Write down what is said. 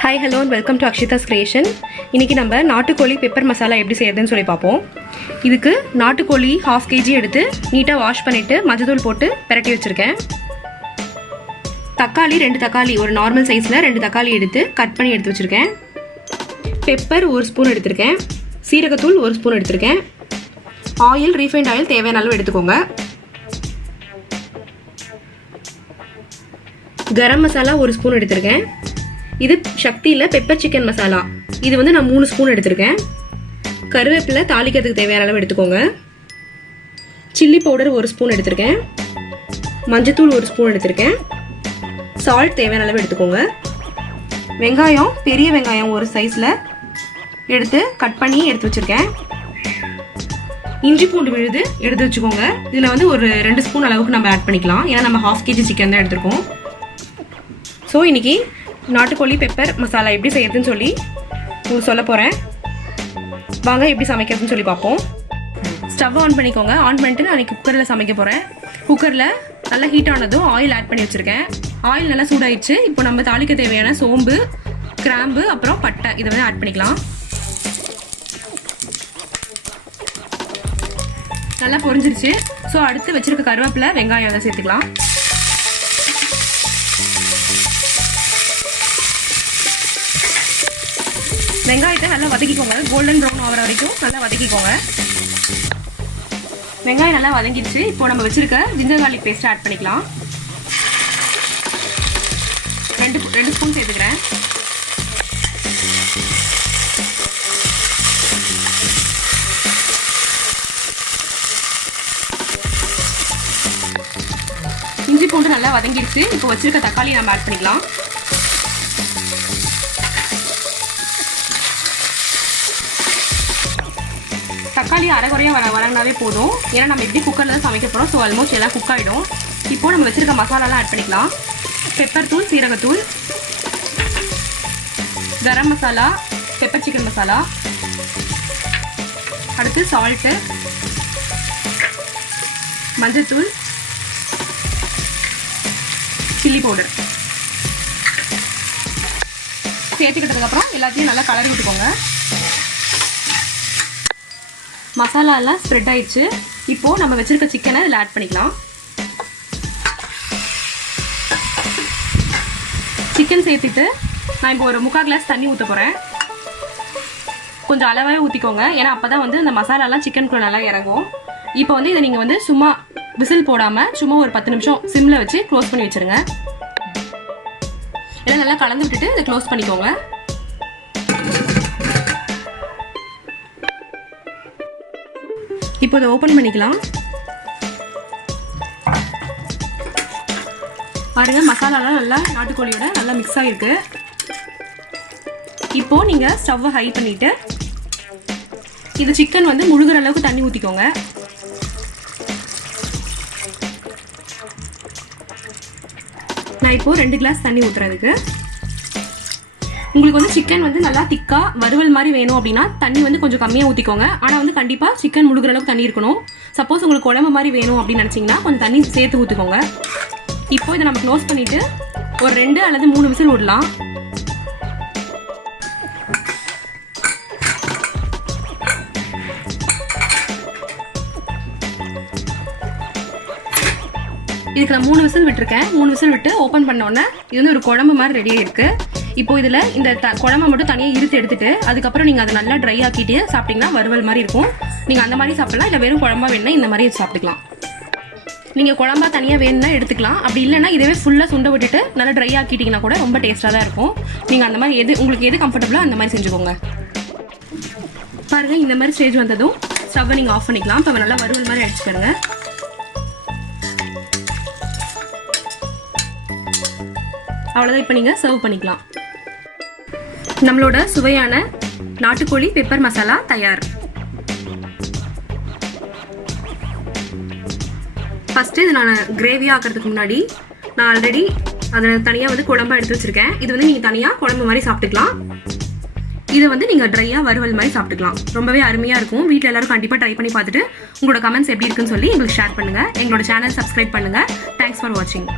Hi, hello and welcome to Akshita's Creation. இன்னைக்கு நம்ம நாட்டுக்கோழி பெப்பர் மசாலா எப்படி செய்யறதுன்னு சொல்லி பார்ப்போம். இதுக்கு நாட்டுக்கோழி 1/2 kg எடுத்து நீட்டா வாஷ் பண்ணிட்டு மஞ்சள் போட்டு பிரட்டி வச்சிருக்கேன். தக்காளி 2 தக்காளி ஒரு நார்மல் சைஸ்ல 2 தக்காளி எடுத்து கட் பண்ணி எடுத்து வச்சிருக்கேன். பெப்பர் 1 ஸ்பூன் எடுத்துர்க்கேன். சீரகத்தூள் 1 ஸ்பூன் எடுத்துர்க்கேன். ஆயில் ரீஃபைண்ட் ஆயில் தேவையான அளவு எடுத்துக்கோங்க. கரம் மசாலா 1 ஸ்பூன் எடுத்துர்க்கேன். இது சக்தியில் பெப்பர் சிக்கன் மசாலா. இது வந்து நான் 3 ஸ்பூன் எடுத்திருக்கேன். கருவேப்பிலை தாளிக்கிறதுக்கு தேவையான அளவு எடுத்துக்கோங்க. சில்லி பவுடர் 1 ஸ்பூன் எடுத்திருக்கேன். மஞ்சத்தூள் 1 ஸ்பூன் எடுத்திருக்கேன். சால்ட் தேவையான அளவு எடுத்துக்கோங்க. வெங்காயம் பெரிய வெங்காயம் ஒரு சைஸில் எடுத்து கட் பண்ணி எடுத்து வச்சுருக்கேன். இஞ்சி பூண்டு விழுது எடுத்து வச்சுக்கோங்க. இதில் வந்து ஒரு 2 ஸ்பூன் அளவுக்கு நம்ம ஆட் பண்ணிக்கலாம். ஏன்னா நம்ம 1/2 kg சிக்கன் தான் எடுத்துருக்கோம். ஸோ இன்றைக்கி நாட்டுக்கோழி பெப்பர் மசாலா எப்படி செய்யறதுன்னு சொல்லி உங்களுக்கு சொல்ல போகிறேன். வாங்க எப்படி சமைக்கிறதுன்னு சொல்லி பார்ப்போம். ஸ்டவ் ஆன் பண்ணிக்கோங்க. ஆன் பண்ணிட்டு நான் குக்கரில் சமைக்க போகிறேன். குக்கரில் நல்லா ஹீட் ஆனதும் ஆயில் ஆட் பண்ணி வச்சுருக்கேன். ஆயில் நல்லா சூடாயிடுச்சு. இப்போ நம்ம தாளிக்க தேவையான சோம்பு, கிராம்பு, அப்புறம் பட்டை இதை வந்து ஆட் பண்ணிக்கலாம். நல்லா பொரிஞ்சிருச்சு. ஸோ அடுத்து வச்சுருக்க கருவேப்பிலை வெங்காயம் அதை சேர்த்துக்கலாம். வெங்காயத்தை நல்லா வதக்கிக்கோங்க. கோல்டன் ப்ரௌன் ஆகிற வரைக்கும் நல்லா வதக்கிக்கோங்க. வெங்காயம் நல்லா வதங்கிடுச்சு. இப்போ நம்ம வச்சிருக்க ஜிஞ்சர் கார்லிக் பேஸ்ட் ஆட் பண்ணிக்கலாம். 2 ஸ்பூன் சேர்த்துக்கிறேன். இஞ்சி பூண்டு நல்லா வதங்கிடுச்சு. இப்போ வச்சிருக்க தக்காளி நம்ம ஆட் பண்ணிக்கலாம். தக்காளி அரைகுறையா வதங்கினாவே போதும். ஏன்னா நம்ம எப்படி குக்கரில் தான் சமைக்க போகிறோம். ஸோ ஆல்மோஸ்ட் எல்லாம் குக் ஆகிடும். இப்போது நம்ம வச்சுருக்க மசாலாலாம் ஆட் பண்ணிக்கலாம். பெப்பர் தூள், சீரகத்தூள், கரம் மசாலா, பெப்பர் சிக்கன் மசாலா, அடுத்து சால்ட்டு, மஞ்சத்தூள், சில்லி பவுடர் சேர்த்துக்கிட்டதுக்கப்புறம் எல்லாத்தையும் நல்லா கலரி விட்டுக்கோங்க. மசாலா எல்லாம் ஸ்ப்ரெட் ஆயிடுச்சு. இப்போது நம்ம வச்சுருக்க சிக்கனை இதில் ஆட் பண்ணிக்கலாம். சிக்கன் சேர்த்துட்டு நான் இப்போ ஒரு 3/4 கிளாஸ் தண்ணி ஊற்ற போகிறேன். கொஞ்சம் அளவாகவே ஊற்றிக்கோங்க. ஏன்னா அப்போ தான் வந்து இந்த மசாலாலாம் சிக்கனுக்குள்ள நல்லா இறங்கும். இப்போ வந்து இதை நீங்கள் வந்து சும்மா விசில் போடாமல் சும்மா ஒரு 10 நிமிஷம் சிம்மில் வச்சு க்ளோஸ் பண்ணி வச்சுருங்க. எல்லாம் நல்லா கலந்து விட்டுட்டு இதை க்ளோஸ் பண்ணிக்கோங்க. இப்போ இதை ஓப்பன் பண்ணிக்கலாம். பாருங்க, மசாலாலாம் நல்லா நாட்டுக்கோழியோட நல்லா மிக்ஸ் ஆகிருக்கு. இப்போ நீங்கள் ஸ்டவ்வை ஹை பண்ணிவிட்டு இது சிக்கன் வந்து முழுகிற அளவுக்கு தண்ணி ஊற்றிக்கோங்க. நான் இப்போது 2 கிளாஸ் தண்ணி ஊற்றுறதுக்கு. உங்களுக்கு வந்து சிக்கன் வந்து நல்லா திக்கா வறுவல் மாதிரி வேணும் அப்படின்னா தண்ணி வந்து கொஞ்சம் கம்மியாக ஊற்றிக்கோங்க. ஆனால் வந்து கண்டிப்பாக சிக்கன் முழுகிற அளவுக்கு தண்ணி இருக்கணும். சப்போஸ் உங்களுக்கு குழம்பு மாதிரி வேணும் அப்படின்னு நினச்சிங்கன்னா கொஞ்சம் தண்ணி சேர்த்து ஊற்றிக்கோங்க. இப்போ இதை நம்ம க்ளோஸ் பண்ணிவிட்டு ஒரு 2 அல்லது 3 விசில் விடலாம். இதுக்கு நான் 3 விசில் விட்டுருக்கேன். 3 விசில் விட்டு ஓப்பன் பண்ணோன்னே இது வந்து ஒரு குழம்பு மாதிரி ரெடியாக இருக்குது. இப்போ இதில் இந்த குழம்பை மட்டும் தனியாக இருத்து எடுத்துட்டு அதுக்கப்புறம் நீங்கள் அதை நல்லா ட்ரை ஆக்கிட்டு சாப்பிட்டீங்கன்னா வறுவல் மாதிரி இருக்கும். நீங்கள் அந்த மாதிரி சாப்பிடலாம். இல்லை வெறும் குழம்பா வேணுன்னா இந்த மாதிரி சாப்பிட்டுக்கலாம். நீங்கள் குழம்பா தனியாக வேணும்னா எடுத்துக்கலாம். அப்படி இல்லைன்னா இதவே ஃபுல்லாக சுண்ட விட்டுட்டு நல்லா ட்ரை ஆக்கிட்டிங்கன்னா கூட ரொம்ப டேஸ்ட்டாக தான் இருக்கும். நீங்கள் அந்த மாதிரி உங்களுக்கு எது கம்ஃபர்டபுளோ அந்த மாதிரி செஞ்சுக்கோங்க. பாருங்கள், இந்த மாதிரி ஸ்டேஜ் வந்ததும் ஸ்டவ்வை நீங்கள் ஆஃப் பண்ணிக்கலாம். இப்போ நல்லா வறுவல் மாதிரி அடிச்சுக்கோங்க. அவ்வளோதான். இப்போ நீங்கள் சர்வ் பண்ணிக்கலாம். நம்மளோட சுவையான நாட்டுக்கோழி பெப்பர் மசாலா தயார். ஃபஸ்ட்டு இது நான் கிரேவி ஆக்கிறதுக்கு முன்னாடி நான் ஆல்ரெடி அதை தனியாக வந்து குழம்பா எடுத்து வச்சுருக்கேன். இது வந்து நீங்கள் தனியாக குழம்பு மாதிரி சாப்பிட்டுக்கலாம். இதை வந்து நீங்கள் ட்ரையாக வறுவல் மாதிரி சாப்பிட்டுக்கலாம். ரொம்பவே அருமையாக இருக்கும். வீட்டில் எல்லாரும் கண்டிப்பாக ட்ரை பண்ணி பார்த்துட்டு உங்களோட கமெண்ட்ஸ் எப்படி இருக்குன்னு சொல்லி எங்களுக்கு ஷேர் பண்ணுங்கள். எங்களோட சேனல் சப்ஸ்கிரைப் பண்ணுங்கள். தேங்க்ஸ் ஃபார் வாட்சிங்.